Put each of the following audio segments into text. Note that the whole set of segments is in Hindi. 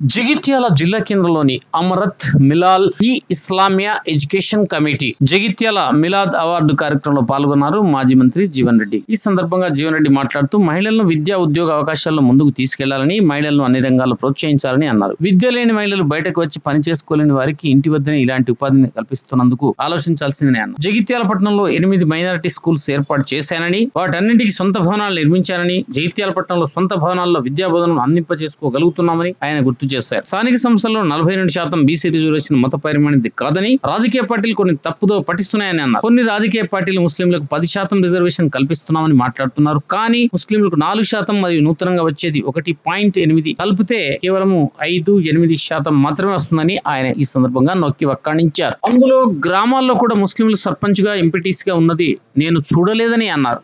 జగిత్యాల జిల్లా కేంద్రంలోని అమరత్ మిలాల్ ఈ Islamia education committee Jagtial Milad award కార్యక్రమంలో పాల్గొన్నారు మాజీ మంత్రి జీవన్ రెడ్డి. ఈ సందర్భంగా జీవన్ రెడ్డి మాట్లాడుతూ మహిళలను విద్యా ఉద్యోగ అవకాశాల్లో ముందుకు తీసుకెళ్లాలని, మహిళలను అన్ని రంగాల్లో ప్రోత్సహించాలని అన్నారు. విద్య లేని మహిళలు బయటకు వచ్చి పని చేసుకోలేని వారికి ఇంటి వద్దనే ఇలాంటి ఉపాధిని కల్పిస్తున్నందుకు ఆలోచించాల్సిందని అన్నారు. జగిత్యాల పట్టణంలో 8 మైనారిటీ స్కూల్స్ ఏర్పాటు చేశానని, వాటన్నింటికి సొంత భవనాలు నిర్మించానని, జగిత్యాల పట్టణంలో సొంత భవనాల్లో విద్యా బోధనలు అందింప చేసుకోగలుగుతున్నామని ఆయన గుర్తు చేశారు. స్థానిక సంస్థల్లో 42% బీసీ రిజర్వేషన్ మత పరిమాణిది కాదని, రాజకీయ పార్టీలు కొన్ని తప్పుదో పట్టిస్తున్నాయని అన్నారు. కొన్ని రాజకీయ పార్టీలు ముస్లింలకు 10% రిజర్వేషన్ కల్పిస్తున్నామని మాట్లాడుతున్నారు. కానీ ముస్లింలకు 4% మరియు నూతనంగా వచ్చేది 1.8 కలిపితే కేవలం 5-8% మాత్రమే వస్తుందని ఆయన ఈ సందర్భంగా నొక్కి వక్కాణించారు. అందులో గ్రామాల్లో కూడా ముస్లింలు సర్పంచ్ గా, ఎంపీటీసీ గా ఉన్నది నేను చూడలేదని అన్నారు.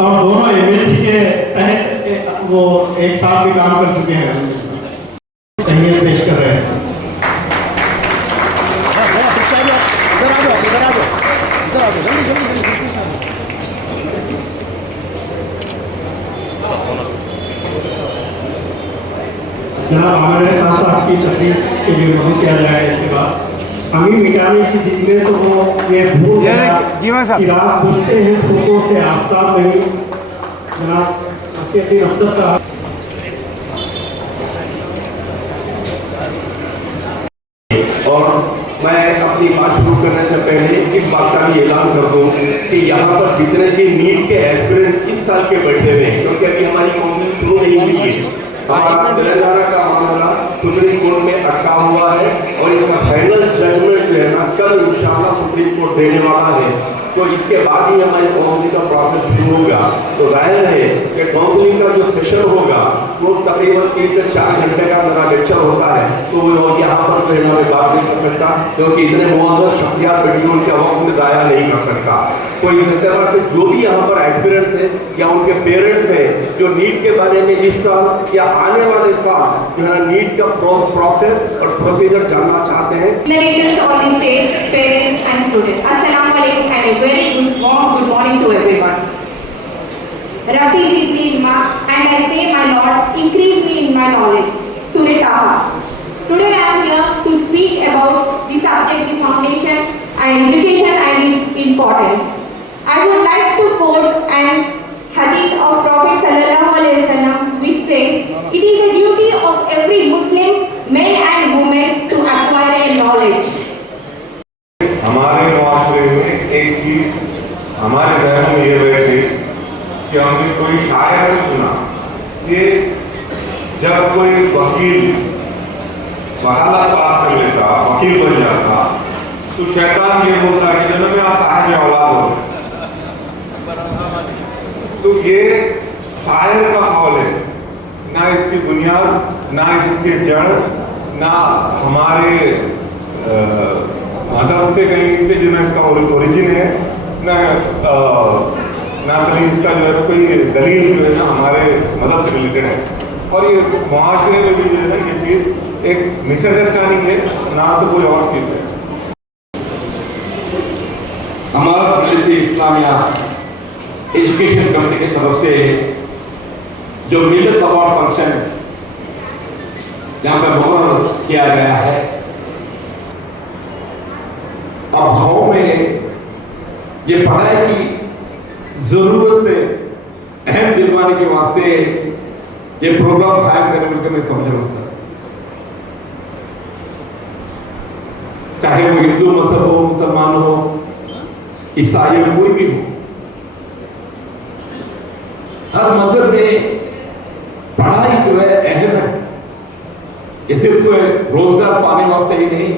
और दोनों एमएलसी के तहत वो एक साथ भी काम कर चुके हैं, तहनीत पेश कर रहे हैं। जनाब आमिर खान साहब की तकरीर के लिए ग्रहण किया जाएगा। इसके बाद हमें मिटाने की जिसमें तो वो ये भूल चिराग बुझते हैं फूकों से आफ्ताब नहीं। जनाब असलियती अफसर का और मैं अपनी बात शुरू करने से पहले इस बात का भी ऐलान कर दूं कि यहाँ पर जितने भी नीट के एस्पिरेंट इस साल के बैठे हुए हैं, क्योंकि अभी हमारी काउंसिलिंग शुरू नहीं हुई है, हमारा तेलंगाना का मामला सुप्रीम कोर्ट में अटका हुआ है और इसका फाइनल जजमेंट जो है ना कल इंशाल्लाह सुप्रीम कोर्ट देने वाला है। तो इसके बाद ही हमारी काउंसिलिंग का प्रोसेस शुरू होगा। तो जाहिर है कि काउंसिलिंग का जो सेशन होगा वो तकरीबन 3 से 4 घंटे का मेरा लेक्चर होता है। तो वो यहाँ पर तो मैं बात नहीं कर सकता, क्योंकि इतने मुआवजा शख्सियात बैठी उनके वक्त में ज़ाया नहीं कर सकता। तो इस एतबार से जो भी यहाँ पर एस्पिरेंट्स हैं या उनके पेरेंट्स हैं जो नीट के बारे में इस साल या आने वाले साल जो है नीट का प्रोसेस और प्रोसीजर जानना चाहते हैं। Very good morning to everyone. Rabbi is me, and I say, my Lord, increase me in my knowledge. Surah Taha. Today I am here to speak about the subject, the foundation and education and its importance. I would like to quote an hadith of Prophet Sallallahu Alaihi Wasallam, which says, "It is a duty of every Muslim, men and women, to acquire a knowledge." हमारे मुआशरे में एक चीज हमारे जहन में ये बैठी कि हमने कोई शायर से सुना कि जब कोई वकील वकालत पास कर लेता, वकील बन जाता, तो शैतान ये बोलता है कि जब मेरा साहिब औलाद हो। तो ये शायर का कौल है, ना इसकी बुनियाद, ना इसके जड़, ना हमारे मजहब से कहीं से जो है इसका ओरिजिन है, ना कहीं इसका जो है कोई दलील जो है ना हमारे मजहब से रिलेटेड है। और ये मुआशरे में भी जो है ये चीज़ एक मिसअंडरस्टैंडिंग है, ना तो कोई और चीज़ है। हमारा इस्लामिया एजुकेशन कमेटी की तरफ से जो मिलत अवार्ड फंक्शन यहाँ पर मुकर्रर किया गया है, अब गाँव में ये पढ़ाई की जरूरत अहम दिलवाने के वास्ते ये प्रोग्राम कायम करने में मैं समझ रहा हूँ सर। चाहे वो हिंदू मजहब हो, मुसलमान हो, ईसाई हो, कोई भी हो, हर मजहब में पढ़ाई जो है अहम है। ये सिर्फ रोजगार पाने वास्ते ही नहीं,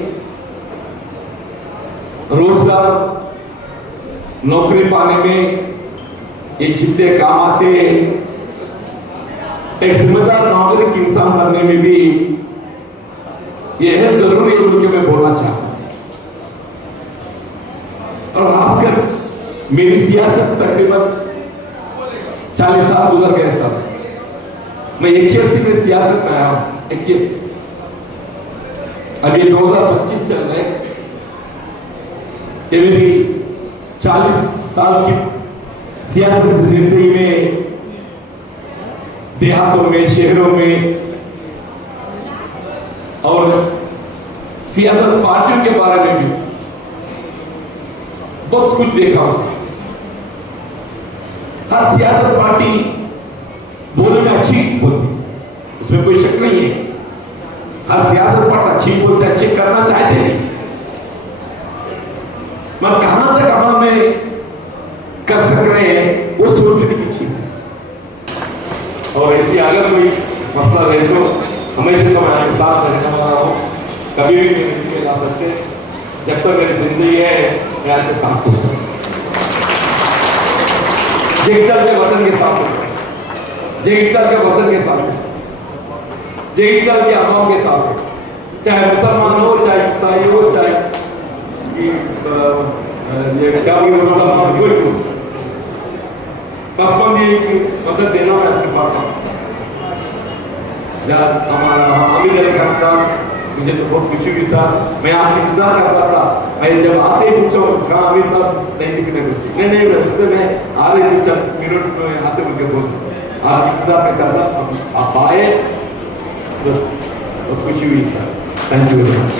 रोजगार नौकरी पाने में ये जितने काम आते हैं, एक जिम्मेदार नागरिक इंसान बनने में भी ये है जरूरी है, मुझे मैं बोलना चाहता हूं। और खासकर मेरी सियासत तकरीबन 40 साल गुजर गए सर। मैं 81 में सियासत में आया हूं, 21। अभी 2025 चल रहे, ये मेरी 40 साल की सियासत जिंदगी में देहातों में, शहरों में, और सियासत पार्टियों के बारे में भी बहुत कुछ देखा उसने। हर सियासत पार्टी बोलने में अच्छी बोलती, उसमें कोई शक नहीं है। हर सियासत पार्टी अच्छी बोलते, अच्छे करना चाहते हैं, मगर कहां तक अमल में कर सक रहे हैं वो सोचने की चीज है। और ऐसी अगर कोई मसला रहे तो हमेशा तो मैं आपके साथ रहने वाला हूँ, कभी भी मेरे ला सकते, जब तक मेरी जिंदगी है मैं आपके साथ हो सकता। जगदल के वतन के साथ, जगदल के वतन के साथ, जगदल के अवाम के साथ, चाहे मुसलमान हो, चाहे ईसाई हो, चाहे ये क्या बोले मुसलमान कोई हो, बस ये मदद देना है अपने पास। हमारा हामिद अली खान साहब, मुझे तो बहुत खुशी हुई साहब, मैं आपकी इंतजार करता था। मैं जब आते ही पूछा कहाँ हामिद साहब नहीं दिखने कुछ नहीं रास्ते में आ रहे थे, चल मिनट में आते मुझे बोल आपकी इंतजार में करता, आप आए, बस बहुत खुशी हुई sir. Thank you very much.